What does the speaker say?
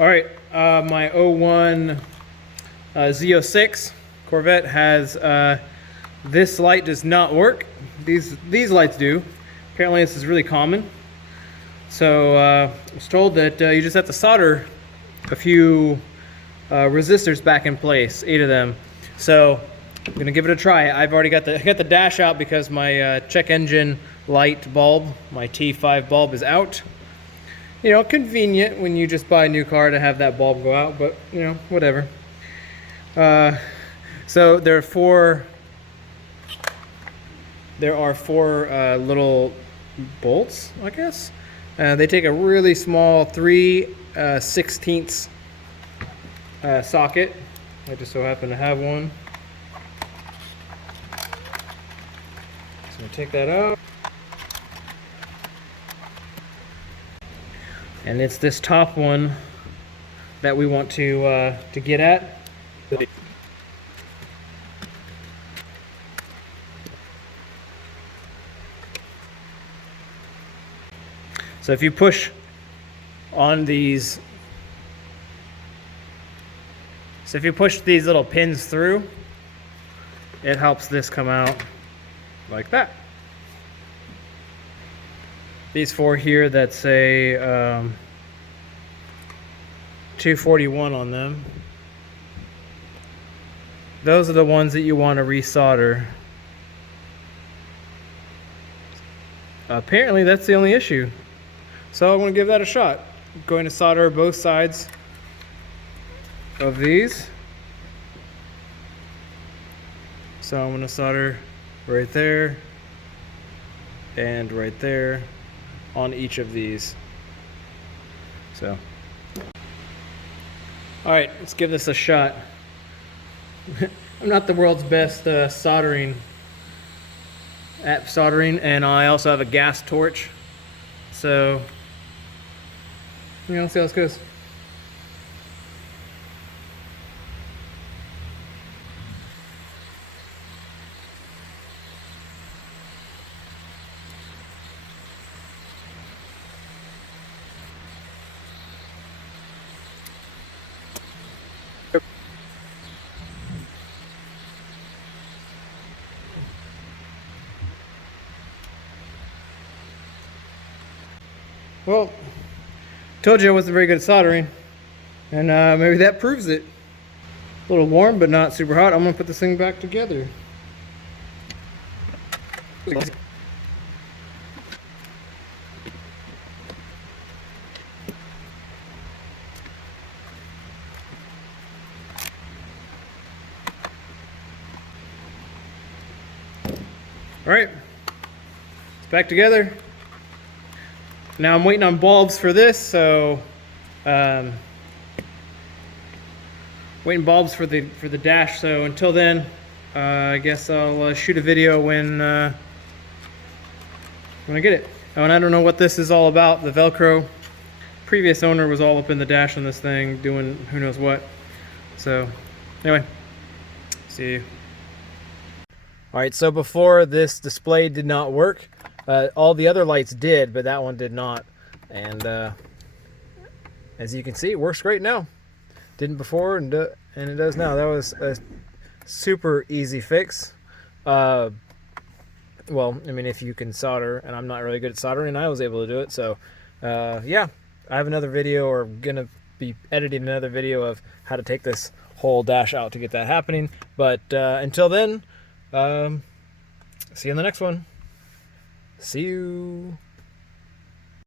All right, my 01 Z06 Corvette has, this light does not work. These lights do. Apparently this is really common. So I was told that you just have to solder a few resistors back in place, 8 of them. So I'm gonna give it a try. I've already got the dash out because my check engine light bulb, my T5 bulb, is out. You know, convenient when you just buy a new car to have that bulb go out, but you know, whatever. So there are four little bolts, I guess. They take a really small 3/16 socket. I just so happen to have one. So take that out. And it's this top one that we want to get at. So if you push on these, these little pins through, it helps this come out like that. These 4 here that say 241 on them, those are the ones that you want to resolder. Apparently that's the only issue. So I'm going to give that a shot. I'm going to solder both sides of these. So I'm going to solder right there and right there on each of these. So, all right, let's give this a shot. I'm not the world's best soldering, and I also have a gas torch. So, you know, let's see how this goes. Well, told you I wasn't very good at soldering, and maybe that proves it. A little warm, but not super hot. I'm gonna put this thing back together. All right, it's back together. Now I'm waiting on bulbs for this, so waiting bulbs for the dash. So until then, I guess I'll shoot a video when I get it. Oh, and I don't know what this is all about. The Velcro. Previous owner was all up in the dash on this thing, doing who knows what. So anyway, see you. All right. So before, this display did not work. All the other lights did, but that one did not. And as you can see, it works great now. Didn't before, and it does now. That was a super easy fix. Well, I mean, if you can solder, and I'm not really good at soldering, I was able to do it. So, yeah, I have another video, or gonna be editing another video of how to take this whole dash out to get that happening. But until then, see you in the next one. See you.